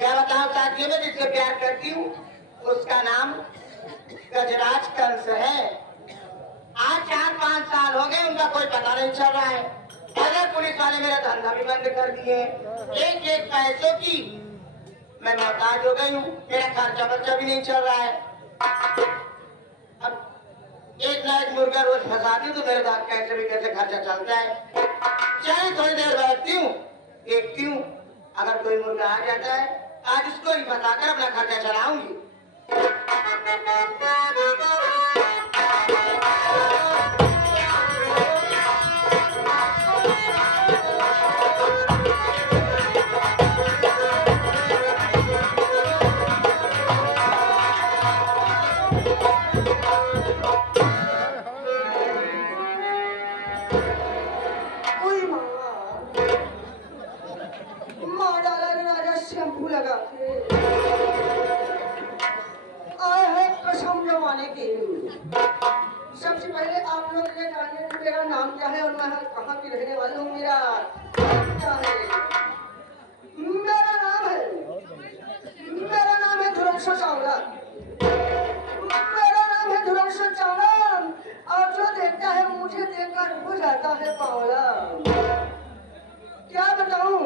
क्या बताऊं साथियों में जिससे प्यार करती हूँ उसका नाम गजराज कंस है। आज 4-5 साल हो गए उनका कोई पता नहीं चल रहा है। अगर पुलिस वाले मेरा धंधा भी बंद कर दिए, एक एक पैसों की मैं मोहताज हो गई हूँ, मेरा खर्चा बर्चा भी नहीं चल रहा है। अब एक ना एक मुर्गा रोज फंसा दूं तो मेरे साथ कैसे भी कैसे खर्चा चलता है। चलिए थोड़ी देर बैठती हूँ, देखती हूँ, अगर कोई मुर्गा आ जाता है आज उसको ही फंसाकर अपना खर्चा चलाऊंगी। सबसे पहले आप लोग ये जानिए कि मेरा नाम क्या है और मैं कहाँ की रहने वाली हूँ। मेरा क्या है? मेरा नाम है धुरंधर चावला। मेरा नाम है धुरंधर चावला और जो देखता है मुझे देखकर हो जाता है पावला। क्या बताऊँ,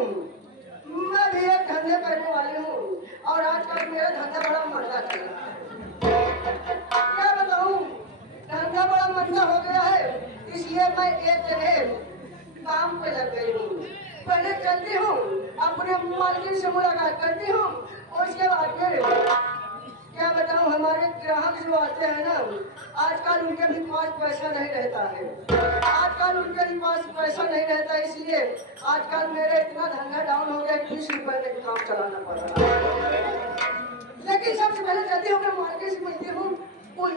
मैं भी एक धंधे करने वाली हूँ और आजकल मेरा धंधा बड़ा मंदा चल रहा है। क्या बताऊँ, धंधा बड़ा मंदा हो गया है, इसलिए मैं एक जगह काम पे लग गई हूँ। पहले चलती हूँ, अपने मालकिन से मुलाकात करती हूँ और उसके बाद फिर क्या बताऊँ, हमारे ग्राहक जो आते हैं ना, आजकल उनके भी पास पैसा नहीं रहता है। आजकल उनके भी पास पैसा नहीं रहता, इसलिए आजकल मेरे इतना धंधा डाउन हो गया कि 20 रुपए में काम चलाना पड़ रहा है। लेकिन सबसे पहले चलती हूँ, मैं मार्केट से मिलती हूँ, कोई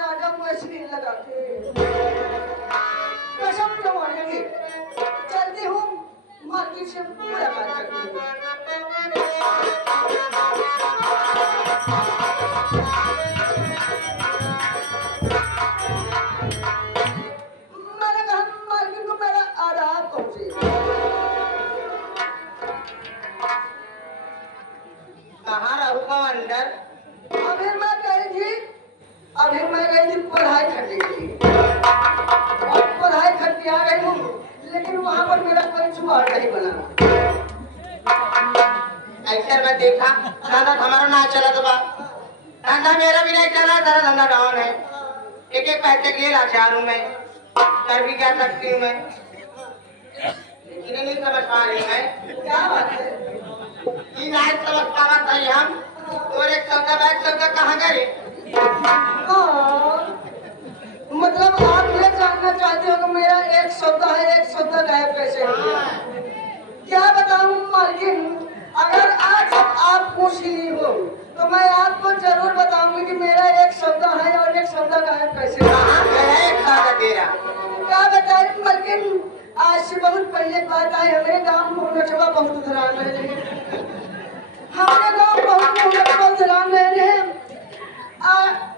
राजा मछली लगा के कसम जमाने की चलती हूँ, मार्केट से मुलाकात करती हूँ। मैंने कहा मार्केट को मेरा आराम पहुंचे। कहाँ रहूँगा अंदर? अभी मैं गई थी पढ़ाई करने के लिए और पढ़ाई करके आ गई हूँ, लेकिन वहाँ पर मेरा कोई जुगाड़ नहीं बना। ऐसा मैं देखा धंधा हमारा ना चला तो धंधा मेरा भी नहीं चला, तेरा धंधा डाउन है। एक एक पैसे के लिए लाचार हूँ मैं, कर भी क्या सकती हूँ मैं, इन्हें नहीं समझ पा रही मैं। क्या बात है? ये नहीं समझ पा रहा था हम और एक सौदा बैग सौदा कहाँ गए? मतलब आप ये जानना चाहते हो कि मेरा एक सौदा है, एक सौदा सौदा गायब कैसे हो गया? क्या बताऊं मालकिन, अगर आज आप पूछ ली हो तो मैं आपको जरूर बताऊंगी कि मेरा एक सौदा है और एक सौदा गायब कैसे हुआ। कहाँ गया है खाना तेरा? क्या बताएं मालकिन, आज से बहुत पहले बात आई, हमारे गांव में नचवा बहुत उधरान रहे हैं। हमारे गांव बहुत उधरान रहे हैं।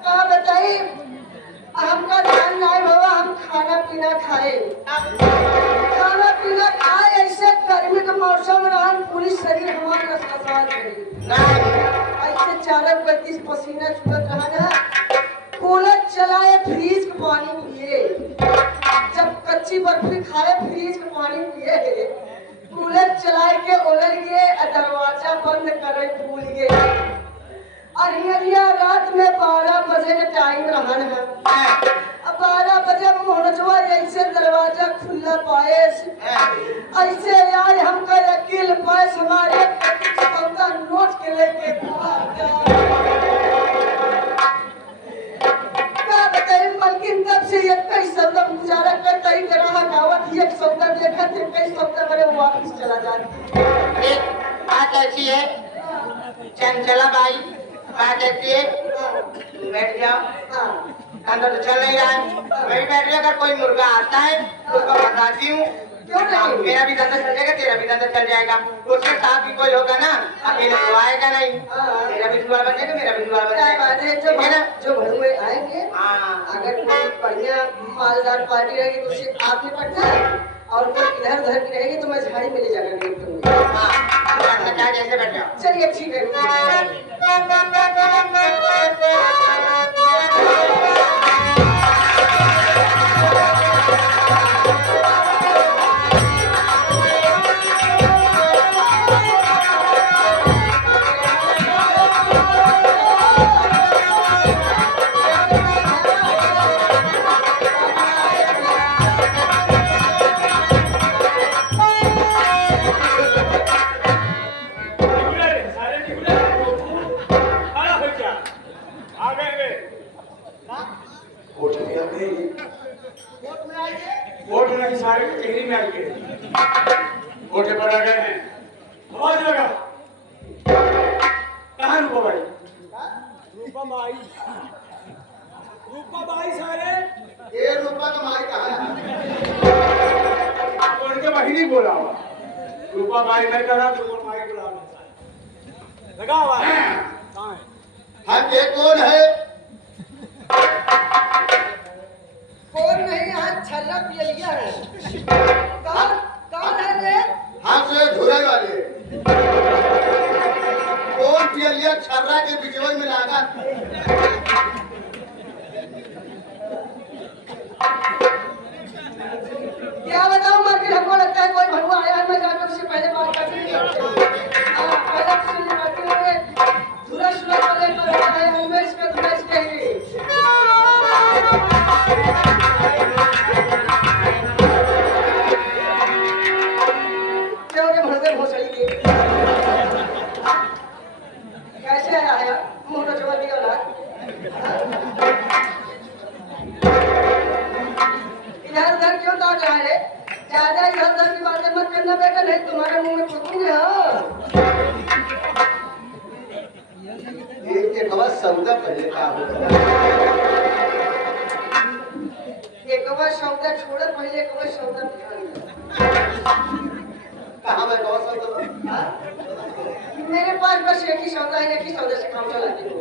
क्या बताई, हमका ध्यान नहीं हुआ, हम खाना पीना खाए, ऐसे गर्मी का मौसम रहा, पूरी शरीर हमारा ससार गई, ऐसे चालक गति पसीना छूटत रहा ना। कूलर चलाए, फ्रीज का पानी पिए, जब कच्ची बर्फी खाए फ्रीज का पानी पिए, कूलर चलाए के उलट गए, दरवाजा बंद करे भूल गए। अरिया रात में 12 बजे का टाइम रहा है। अब 12 बजे मोहनजवा ऐसे दरवाजा खुला पाए, ऐसे आए हमका अकेल पास हमारे सौदा नोट के लेके क्या बताइए मालकिन, तब से एक सौदा गुजारा करता ही रहा। गावत एक सौदा देखा थे, कई सौदा बड़े वापस चला जाती। एक बात ऐसी है चंचला बाई, बात ऐसी है, बैठ जाओ, अंदर तो चल नहीं रहा है, मैं भी बैठ गया। अगर कोई मुर्गा आता है तो उसको बताती हूँ, मेरा भी धंधा चल जाएगा, तेरा भी धंधा चल जाएगा। उसके साथ भी कोई होगा ना, अकेले तो आएगा नहीं, तेरा भी जुगाड़ बन जाएगा, मेरा भी जुगाड़ बन जाएगा। जो घर में आएंगे, अगर कोई बढ़िया मालदार पार्टी रहेगी तो उसे आप निपटना है, और कोई इधर उधर की रहेगी तो मैं झाड़ी में ले जाकर निपटूंगी। जैसे बैठ जाओ। चलिए ठीक है। वोट नहीं सारे टिकरी में आके वोटे पर आ गए हैं। आवाज लगा, कहाँ रूपा भाई? रूपा भाई सारे ये रूपा का माई कहाँ है? उनके बहिनी बोला हुआ रूपा भाई मैं कह रहा रूपा भाई बुला लगा हुआ है। कहाँ है? हम ये कौन है? कौन नहीं, यहाँ छल्ला पियलिया है। कौन है रे? हम से धुरे वाले कौन पियलिया छर्रा के बिजवई में लागा। क्या बताऊं मार्केट, हमको लगता है कोई भगवा आया है, मैं जाकर उससे पहले बात कर लूंगी। पहले उससे बात करेंगे, धुरा शुरा वाले को रखा है, उमेश का उमेश कहेंगे। कैसे आया है मुंह तो जवाब दिया ना। इधर उधर क्यों ताक रहा है? ज्यादा इधर उधर की बातें मत करना बेटा, नहीं तुम्हारे मुंह में फूकूंगे। एक बार सौदा पहले का एक बार सौदा छोड़े, पहले एक बार सौदा कहाँ मैं कौन सौदा? मेरे पास बस एक ही सौदा है, एक ही सौदे से काम चलाती हूँ।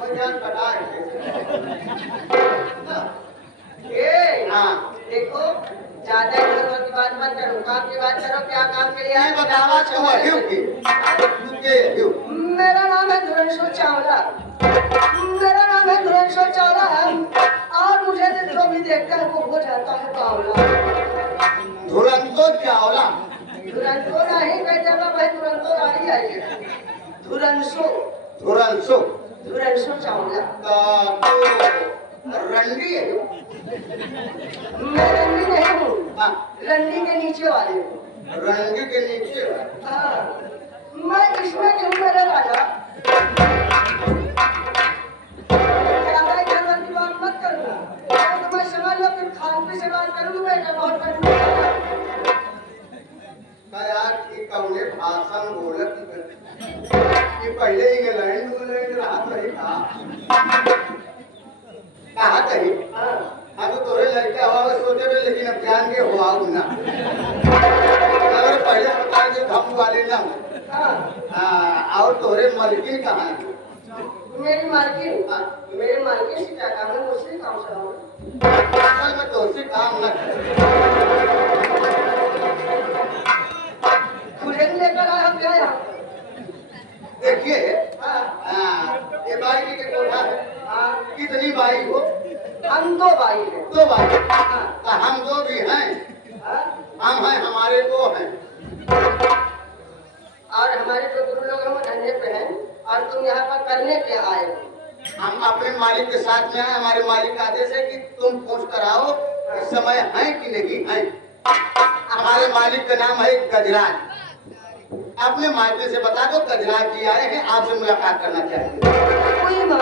और जान पता है देखो, ज्यादा इधर उधर की बात मत करो, काम की बात करो। क्या काम के लिए आए बतावा छुआ क्यों के मेरा नाम है धुरंशो चावला। मेरा नाम है धुरंशो चावला है, और मुझे जो भी देखता है वो हो जाता है बावला। धुरंतो चावला? धुरंतो नहीं कहते भाई, धुरंतो गाड़ी आई है। धुरंशो धुरंसो धुरंशो चावला। रंडी है? मैं रंडी नहीं हूँ, रंडी के नीचे वाले हूँ। रंडी के नीचे? हाँ, मैं इसमें क्यों मेरा राजा? ज्यादा इधर की बात मत करूँगा, तो मैं समझ लो कि खान पे से बात करूँ मैं। बेटा बहुत कठिन है। का यार की कौने भाषण बोलत कि पहले इंग्लैंड इंग्लैंड रहा रही कहा कही हाँ तो तोरे लड़के हवा सोचे रहे लेकिन अब जान के हुआ ना अगर पहले बता के धम वाले ना हाँ, और तोरे मलकिन कहाँ है? मेरी मालकिन से क्या काम है, मुझसे काम कराओ। असल में तो से काम न करे मुझे भी लेकर आए हम क्या यहाँ। देखिए हाँ, ये बाई की के कोठा है कितनी बाई हो हम दो भाई हैं। दो बाई तो हम दो भी हैं हाँ, हम हैं हमारे दो हैं और हमारे जो गुरु लोग हैं वो धंधे पे हैं और तुम यहाँ पर करने के आए हो। हम अपने मालिक के साथ में हैं हमारे मालिक का आदेश है कि तुम पूछ कराओ इस समय हैं कि नहीं हैं हमारे मालिक का नाम है गजराज अपने मालिक से बता दो गजराज जी आए हैं आपसे मुलाकात करना चाहते हैं कोई माँ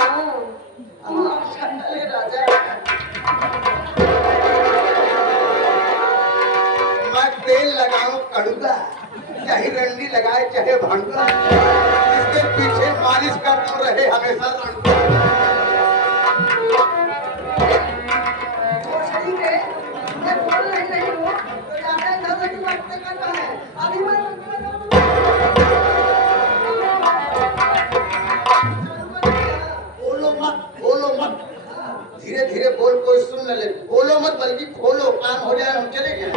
राजा मैं तेल लगाऊं कड़ूगा चाहे रंडी लगाए चाहे भंडा इसके पीछे मालिश करते रहे हमेशा रणुआ। वो शरीर है, मैं बोल नहीं हूँ तो जाकर घर में तू बातें करना है। अभी मैं बोलो मत धीरे धीरे बोल कोई सुन न ले बोलो मत बल्कि खोलो काम हो जाए हम चले गए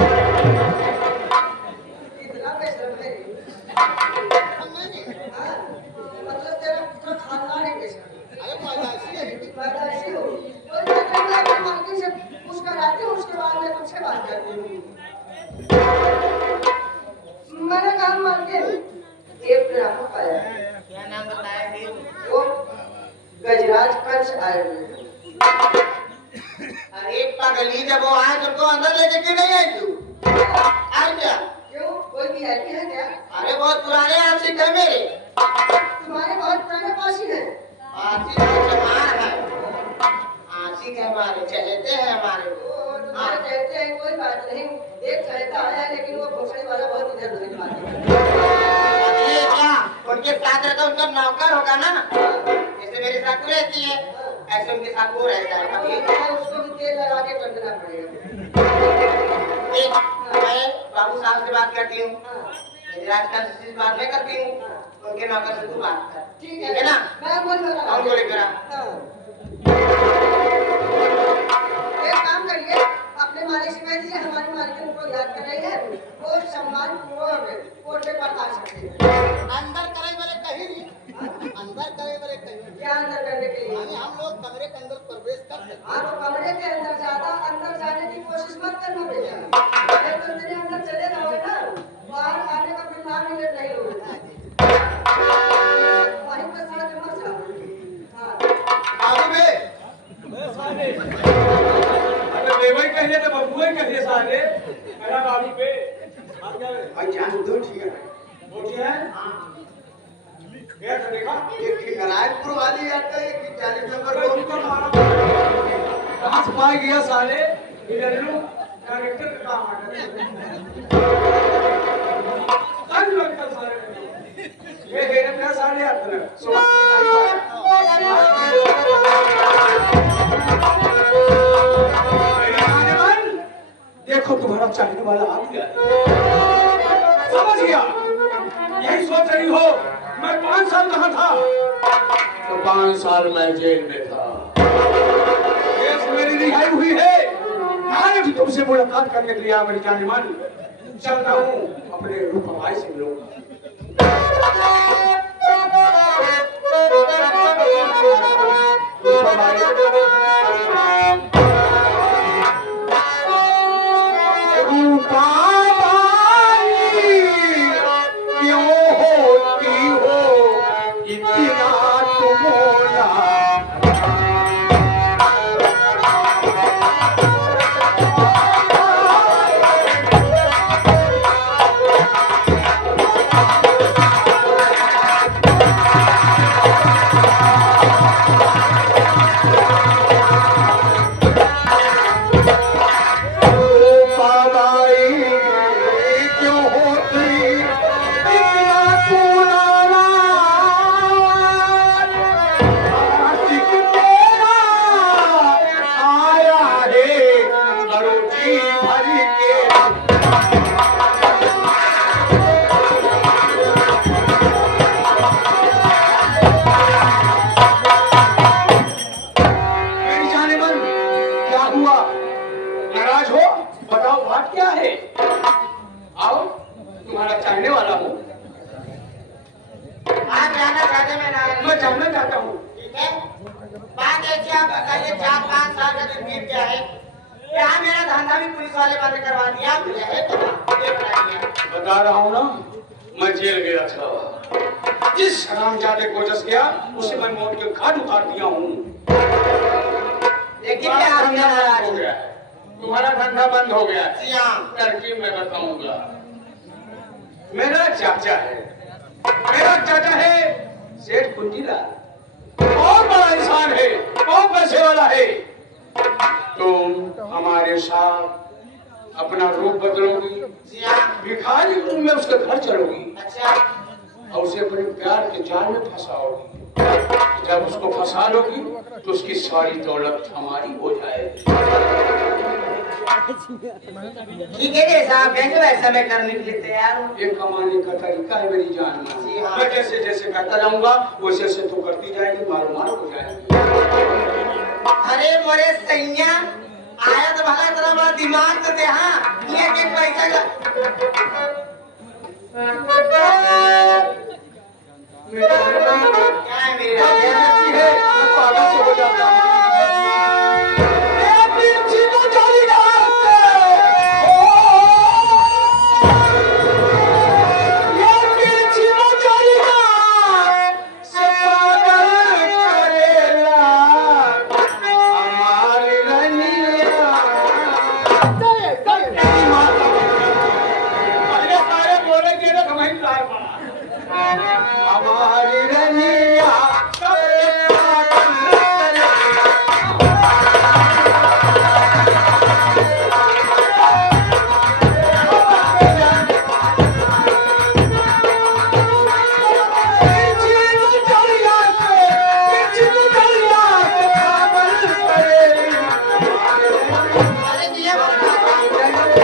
इतना बेशर्म है। हाँ, मतलब तेरा पूरा खानदान है बेशर्म। अरे पैदाइशी है पैदाइशी हो। तो मैं कहूँगा कि मालकिन से पूछ कर आती हूँ, उसके बाद मैं तुमसे बात करती हूँ। मैंने कहा मालकिन एक ग्राहक आया है। क्या नाम बताया फिर? वो गजराज कंस आए हुए हैं। अरे पगली जब वो आए तो अंदर लेके क्यों नहीं आई तू? आई क्या? क्यों, कोई VIP है क्या? अरे बहुत पुराने आशिक है मेरे। तुम्हारे बहुत पुराने पासी हैं। आशिक है जवान है। आशिक है हमारे चहेते हैं हमारे को। वो तुम्हारे कहते हैं कोई बात नहीं, एक कहता आया लेकिन वो भोसड़ी वाला बहुत इधर उधर की बात है। ये क्या? उनके साथ रहता उनका नौकर होगा ना? जैसे मेरे साथ तू रहती है ऐसे उनके साथ वो रहता है अब कभी। ये क्या है, उसको भी तेल लगा के कर देना पड़ेगा। एक मैं बाबू साहब से बात करती हूँ हाँ, गजराज का से बात मैं करती हूँ उनके नौकर से तू बात कर ठीक है ना? मैं बोल रहा हम बोले करा हाँ। एक काम करिए, अपने मालिक से कह दीजिए हमारी मालिक को याद कर रही है, वो सम्मान कोर्ट में बता सकते हैं। अंदर करे वाले कहीं नहीं अंदर करे वाले कहीं नहीं क्या अंदर करने के लिए? यानी हम लोग कमरे के अंदर प्रवेश कर सकते हाँ तो कमरे के अंदर ज्यादा अंदर जाने की कोशिश मत करना बेटा। अगर तुम इतने अंदर चले रहोगे ना, बाहर आने का फिर नाम ही नहीं होगा। वहीं पर सड़क में मत जाओ। हाँ, बाबू बे अरे बेवई कहिए तो बबुए कहिए साले मेरा बाबू पे आप क्या भाई जान दो ठीक है बोलते हैं क्या था देखा एक की नारायणपुर वाली आता है कि 40 नंबर अरे को उनको मारा कहाँ से पाए गया साले इधर लो कैरेक्टर का काम है लगता साले ये हेरे मेरा साले आते हैं सो देखो तुम्हारा चाहने वाला आ गया समझ गया यही सोच रही हो मैं 5 साल कहाँ था तो 5 साल मैं जेल में था। केस मेरी रिहाई हुई है आज तुमसे मुलाकात करने के लिए मेरी जाने मन चलता हूँ अपने रूपमाई से मिलूंगा भरी के मेरी जाने मन, क्या हुआ? नाराज हो? बताओ बात क्या है? आओ, तुम्हारा चाहने वाला हूँ। आप जाना चाहते मैं नाराज मैं जानना चाहता हूँ। ठीक है बात ऐसी आप बताइए 4-5 साल का जो बीत गया है क्या मेरा धंधा भी पुलिस वाले बंद करवा दिया मुझे है पता ये बताइए बता रहा हूँ ना, मैं जेल गया था। जिस हरामजादे को जस गया उसे मैं मौत के घाट उतार दिया हूँ। लेकिन क्या आप धंधा बंद नाराज हो गया है। तुम्हारा धंधा बंद हो गया है। सियाम तरकीब मैं बताऊंगा। मेरा चाचा है सेठ कुंजीलाल। बहुत बड़ा इंसान है, बहुत पैसे वाला है। तुम हमारे साथ अपना रूप बदलोगी, सियाम भिखारी रूप में उसके घर चलोगी अच्छा और उसे अपने प्यार के जाल में फंसाओगी। जब उसको फंसा लोगी तो उसकी सारी दौलत हमारी हो जाएगी। ठीक है जैसा आप कहेंगे वैसा मैं करने के लिए तैयार हूँ ये कमाने का तरीका है मेरी जान जी हाँ। मैं जैसे जैसे करता जाऊंगा वैसे वैसे तो करती जाएगी, मारो मारो हो जाएगी। अरे मोरे सैया आया तो भला तेरा बड़ा दिमाग तो दे हाँ ये के पैसा का क्या है मेरा ऐसी है, मैं पागल से हो जाता हूँ। ए पीछे को चली जाते, ये पीछे को चली जाते, से पागल करेला हमारी रनिया। तेरी माता पहले सारे बोले के रख वहीं तार पड़ा। हमारी रनिया सबके पागल करेला। अरे दिया बड़ा अरे मोरे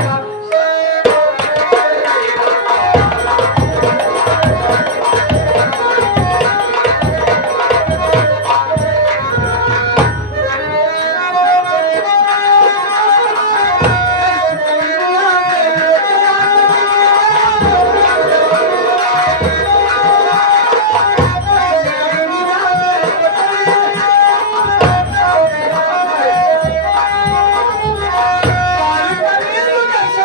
राजा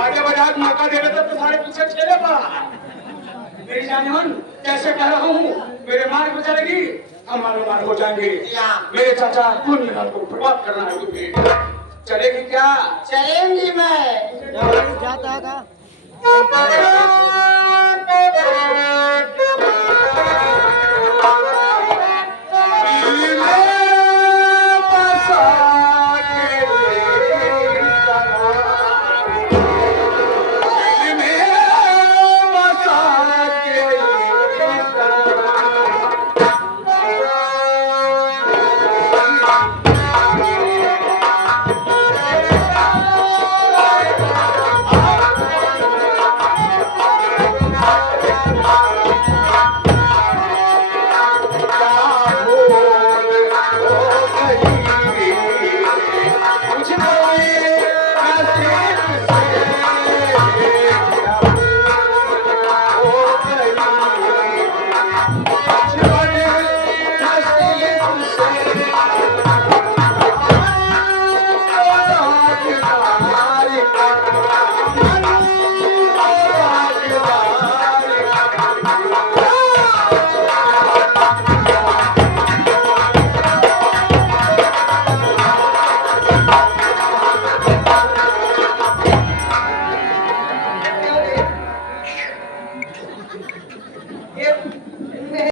आगे बाजार मौका देगा तो सारे पीछे चले पड़ा। मेरी जाने मन कैसे कह रहा हूँ, मेरे मार्ग में चलेगी हम मारो मार हो जाएंगे। मेरे चाचा कुंजीलाल को बर्बाद करना है तुम्हें। चलेगी क्या? चलेंगी मैं जाता है